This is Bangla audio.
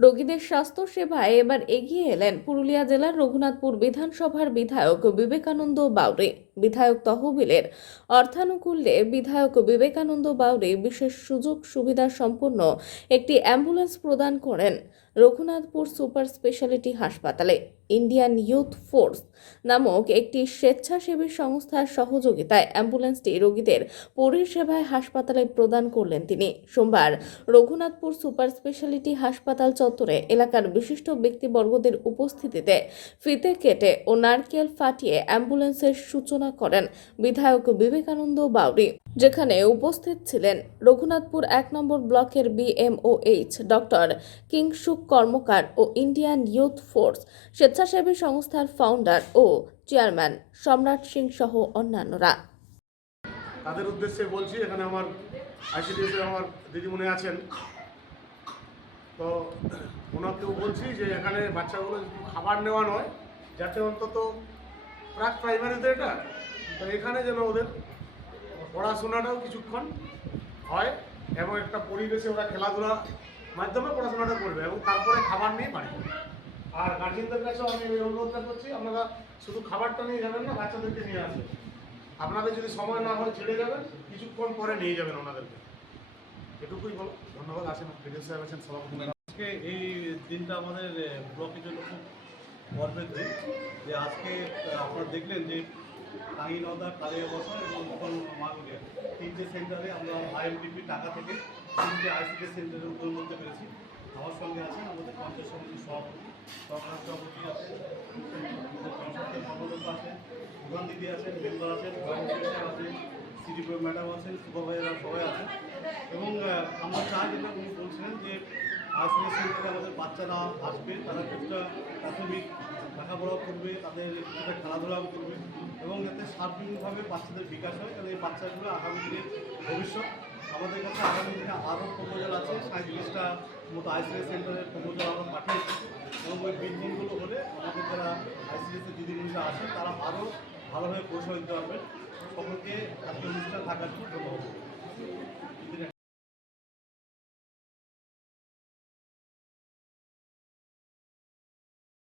রোগীদের স্বাস্থ্য সেবায় এবার এগিয়ে এলেন পুরুলিয়া জেলার রঘুনাথপুর বিধানসভার বিধায়ক বিবেকানন্দ বাউরে বিধায়ক তহবিলের অর্থানুকূল্যে বিধায়ক বিবেকানন্দ বাউরি বিশেষ সুযোগ সুবিধা সম্পন্ন একটি অ্যাম্বুলেন্স প্রদান করেন রঘুনাথপুর সুপার স্পেশালিটি হাসপাতালে। ইন্ডিয়ান ইউথ ফোর্স নামক একটি স্বেচ্ছাসেবী সংস্থার সহযোগিতায় অ্যাম্বুলেন্সটি রোগীদের পরিষেবায় হাসপাতালে প্রদান করলেন তিনি। সোমবার রঘুনাথপুর সুপার স্পেশালিটি হাসপাতাল চত্বরে এলাকার বিশিষ্ট ব্যক্তিবর্গদের উপস্থিতিতে ফিতে কেটে ও নারকেল ফাটিয়ে অ্যাম্বুলেন্সের সূচনা করেন বিধায়ক বিবেকানন্দ বাউরি, যেখানে উপস্থিত ছিলেন রঘুনাথপুর এক নম্বর ব্লকের বিএমওএইচ ডক্টর কিংসুক কর্মকার ও ইন্ডিয়ান ইউথ ফোর্স, স্বেচ্ছাসেবী সংস্থার ফাউন্ডার ও চেয়ারম্যান সম্রাট সিং সহ অন্যান্যরা। তাদের উদ্দেশ্যে বলছি, এখানে আমার আইসিডিএসে আমার দিদিমণি আছেন। তো ওনাকেও বলছি যে এখানে বাচ্চাগুলো খাবার নেওয়া নয়, যাতে অন্তত প্রাক প্রাইমারিতে এটা? তো এখানে যেন ওদের পড়াশোনাটাও কিছুক্ষণ হয় এবং একটা পরিবেশে ওরা খেলাধুলার মাধ্যমে পড়াশোনাটা করবে এবং তারপরে খাবার নিয়ে বাড়ি আর গার্জেনদের কাছেও আমি এই অনুরোধটা করছি, আপনারা শুধু খাবারটা নিয়ে যাবেন না, বাচ্চাদেরকে নিয়ে আসবেন। আপনাদের যদি সময় না হয় ছেড়ে যাবেন, কিছুক্ষণ পরে নিয়ে যাবেন ওনাদেরকে। এটুকুই বলো। ধন্যবাদ, আসেন। সাহেব আছেন, সভাপতি আজকে এই দিনটা আমাদের ব্লকের জন্য খুব গর্বের দিন যে আজকে আপনারা দেখলেন যে টাঙ্গিনদা কালিয়া বছর এবং মোহন মার্কেটে তিনটে সেন্টারে আমরা আইএমডিপি টাকা থেকে তিনটে আইসিডি সেন্টারে উদ্বোধন করতে পেরেছি। আমার সঙ্গে আছেন আমাদের পঞ্চায়েত সমিতির সভাপতি, সরকার সভাপতি আছেন কর্মকর্তা আছেন প্রধান দিদি আছেন, মেম্বার আছেন আছেন, সিডিপিও ম্যাডাম আছেন, সুপারভাইজার সবাই আছেন। এবং আমরা চাই যেটা উনি বলছিলেন যে আইসিএস সেন্টারে আমাদের বাচ্চারা আসবে, তারা কিছুটা প্রাথমিক লেখাপড়াও করবে, তাদের কিছুটা খেলাধুলাও করবে এবং যাতে সার্বিকভাবে বাচ্চাদের বিকাশ হয়, তাহলে এই বাচ্চাগুলো আগামী দিনের ভবিষ্যৎ। আমাদের কাছে আগামী দিনে আরও প্রপোজাল আছে সাঁত্রিশটা মতো আইসিএস সেন্টারের প্রপোজাল আমরা পাঠিয়েছি এবং ওই বিল্ডিংগুলো হলে আমাদের যারা আইসিএসের দিদিমণিরা আছেন তারা আরও ভালোভাবে পরিষেবা দিতে পারবেন সকলকে আজকে অনুষ্ঠান থাকার জন্য ধন্যবাদ।